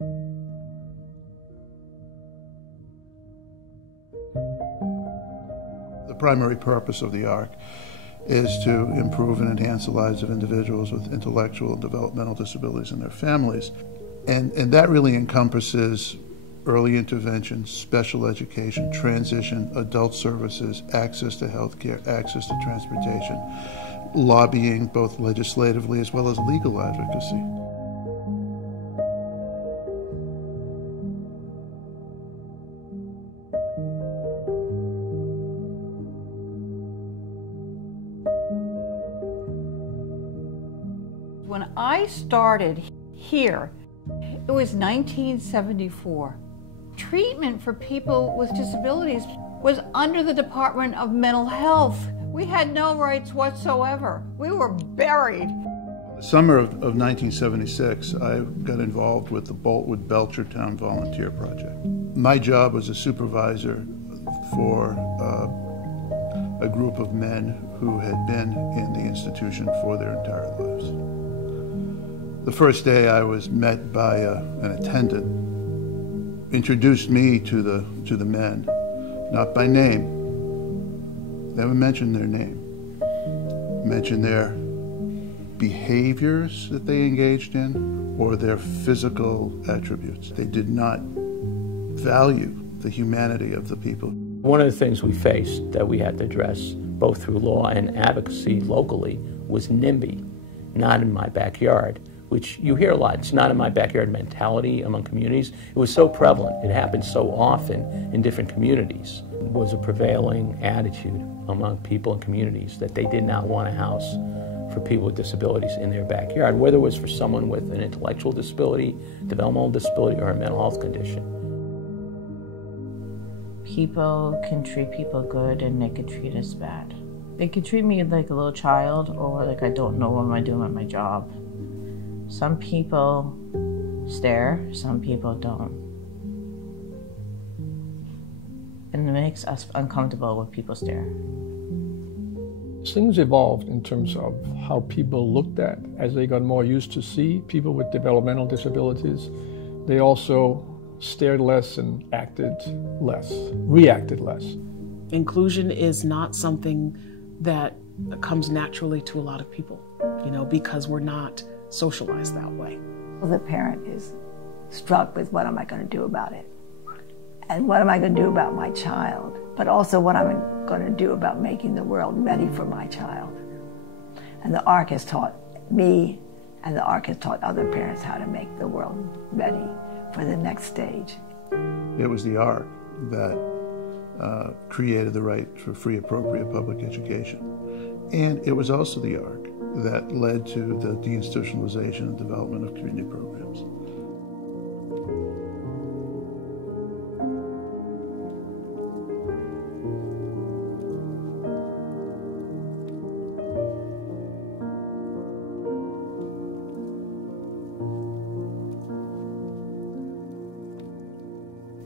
The primary purpose of the ARC is to improve and enhance the lives of individuals with intellectual and developmental disabilities and their families. And that really encompasses early intervention, special education, transition, adult services, access to health care, access to transportation, lobbying both legislatively as well as legal advocacy. When I started here, it was 1974. Treatment for people with disabilities was under the Department of Mental Health. We had no rights whatsoever. We were buried. The summer of 1976, I got involved with the Boltwood-Belchertown Volunteer Project. My job was a supervisor for a group of men who had been in the institution for their entire lives. The first day I was met by an attendant, introduced me to the men, not by name, never mentioned their name, mentioned their behaviors that they engaged in or their physical attributes. They did not value the humanity of the people. One of the things we faced that we had to address, both through law and advocacy locally, was NIMBY, not in my backyard, which you hear a lot. It's not in my backyard mentality among communities. It was so prevalent. It happened so often in different communities. It was a prevailing attitude among people and communities that they did not want a house for people with disabilities in their backyard, whether it was for someone with an intellectual disability, developmental disability, or a mental health condition. People can treat people good and they can treat us bad. They can treat me like a little child or like I don't know what am I doing at my job. Some people stare, some people don't. And it makes us uncomfortable when people stare. Things evolved in terms of how people looked at as they got more used to see people with developmental disabilities. They also stared less and acted less, reacted less. Inclusion is not something that comes naturally to a lot of people, because we're not socialized that way. The parent is struck with what am I going to do about it? And what am I going to do about my child? But also what I'm going to do about making the world ready for my child. And the ARC has taught me, and the ARC has taught other parents how to make the world ready for the next stage. It was the ARC that created the right for free, appropriate public education. And it was also the ARC that led to the deinstitutionalization and development of community programs.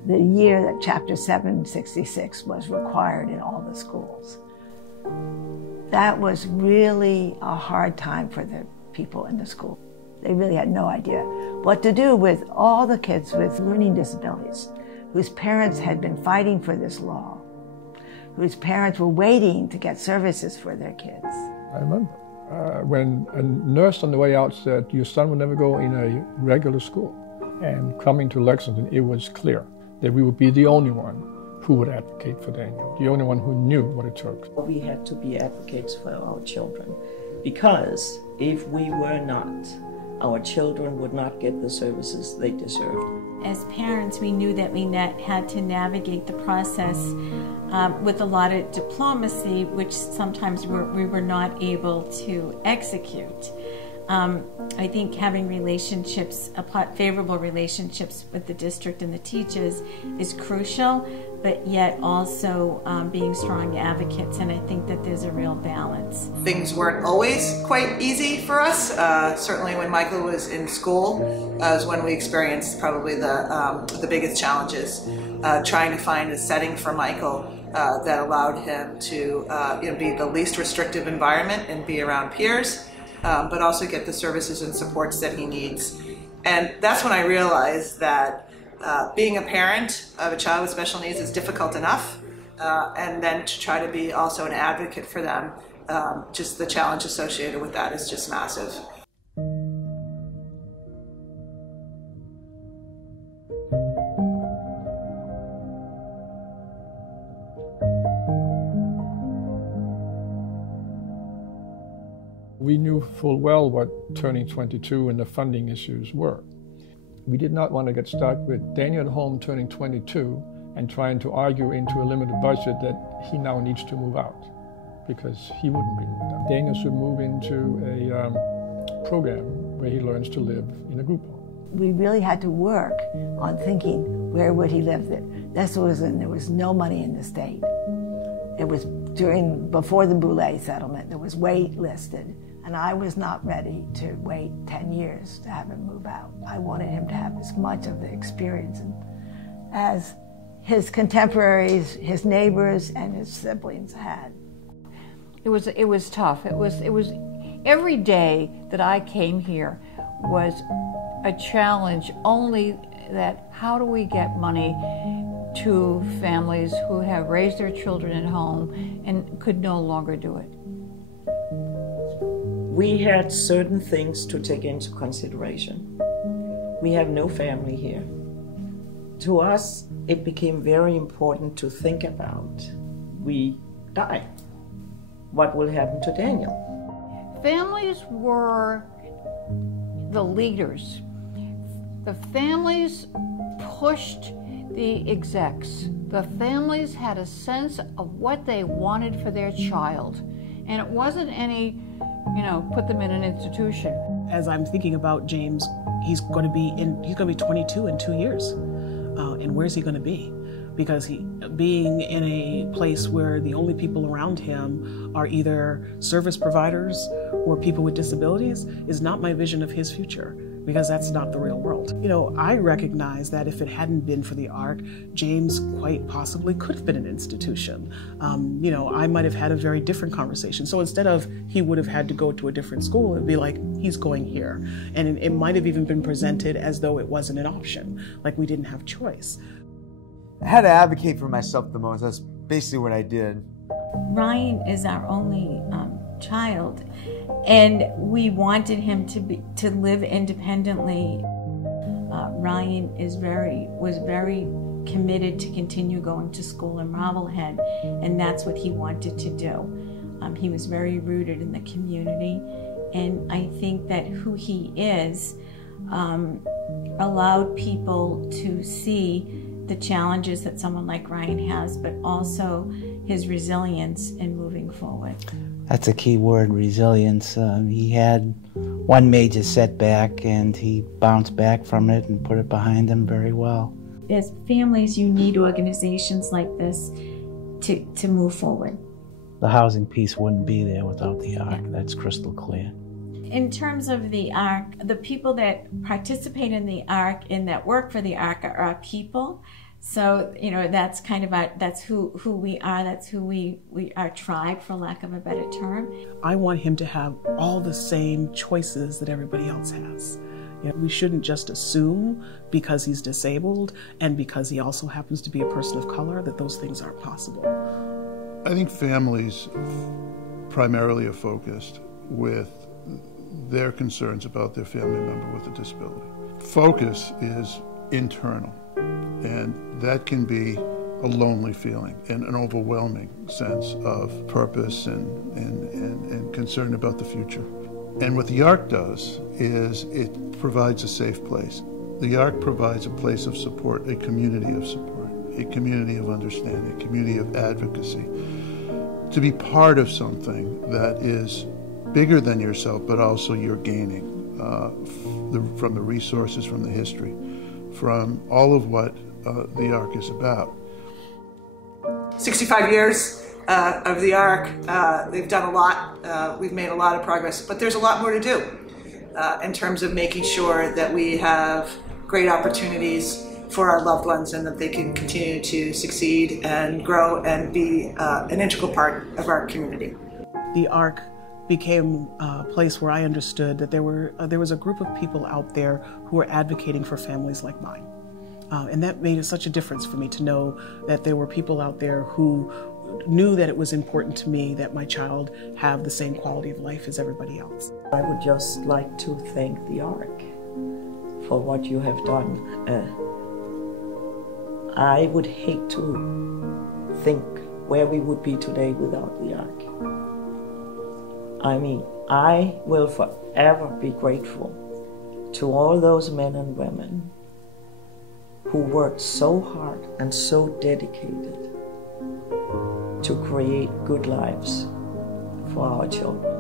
The year that Chapter 766 was required in all the schools, that was really a hard time for the people in the school. They really had no idea what to do with all the kids with learning disabilities, whose parents had been fighting for this law, whose parents were waiting to get services for their kids. I remember when a nurse on the way out said, your son will never go in a regular school. And coming to Lexington, it was clear that we would be the only one who would advocate for Daniel, the only one who knew what it took. We had to be advocates for our children, because if we were not, our children would not get the services they deserved. As parents, we knew that we had to navigate the process with a lot of diplomacy, which sometimes we were not able to execute. I think having relationships, favorable relationships with the district and the teachers is crucial, but yet also being strong advocates, and I think that there's a real balance. Things weren't always quite easy for us. Certainly when Michael was in school was when we experienced probably the biggest challenges, trying to find a setting for Michael that allowed him to be the least restrictive environment and be around peers, but also get the services and supports that he needs And that's when I realized that being a parent of a child with special needs is difficult enough, and then to try to be also an advocate for them, just the challenge associated with that is just massive. We knew full well what turning 22 and the funding issues were. We did not want to get stuck with Daniel at home turning 22 and trying to argue into a limited budget that he now needs to move out, because he wouldn't be moved out. Daniel should move into a program where he learns to live in a group home. We really had to work on thinking, where would he live? This was when there was no money in the state. It was before the Boulay settlement. There was wait listed, and I was not ready to wait 10 years to have him move out. I wanted him to have as much of the experience as his contemporaries, his neighbors, and his siblings had. It was tough. It was every day that I came here was a challenge. Only that, how do we get money to families who have raised their children at home and could no longer do it? We had certain things to take into consideration. We have no family here. To us, it became very important to think about, we die. What will happen to Daniel? Families were the leaders. The families pushed the execs. The families had a sense of what they wanted for their child. And it wasn't any, put them in an institution. As I'm thinking about James, he's going to be 22 in 2 years. And where's he going to be? Because being in a place where the only people around him are either service providers or people with disabilities is not my vision of his future, because that's not the real world. I recognize that if it hadn't been for the ARC, James quite possibly could have been an institution. I might have had a very different conversation. So instead of he would have had to go to a different school, it'd be like, he's going here. And it might have even been presented as though it wasn't an option, like we didn't have choice. I had to advocate for myself the most. That's basically what I did. Ryan is our only child, and we wanted him to live independently. Ryan was very committed to continue going to school in Marblehead, and that's what he wanted to do. He was very rooted in the community, and I think that who he is allowed people to see the challenges that someone like Ryan has, but also his resilience in moving forward. That's a key word, resilience. He had one major setback and he bounced back from it and put it behind him very well. As families, you need organizations like this to move forward. The housing piece wouldn't be there without the ARC, that's crystal clear. In terms of the ARC, the people that participate in the ARC and that work for the ARC are our people. So, that's kind of that's who we are. That's who we our tribe, for lack of a better term. I want him to have all the same choices that everybody else has. We shouldn't just assume because he's disabled and because he also happens to be a person of color that those things aren't possible. I think families primarily are focused with their concerns about their family member with a disability. Focus is internal, and that can be a lonely feeling and an overwhelming sense of purpose and concern about the future. And what the ARC does is it provides a safe place. The ARC provides a place of support, a community of support, a community of understanding, a community of advocacy, to be part of something that is bigger than yourself, but also you're gaining from the resources, from the history, from all of what the ARC is about. 65 years of the ARC, they've done a lot. We've made a lot of progress, but there's a lot more to do in terms of making sure that we have great opportunities for our loved ones and that they can continue to succeed and grow and be an integral part of our community. The ARC became a place where I understood that there was a group of people out there who were advocating for families like mine. And that made such a difference for me to know that there were people out there who knew that it was important to me that my child have the same quality of life as everybody else. I would just like to thank the ARC for what you have done. I would hate to think where we would be today without the ARC. I mean, I will forever be grateful to all those men and women who worked so hard and so dedicated to create good lives for our children.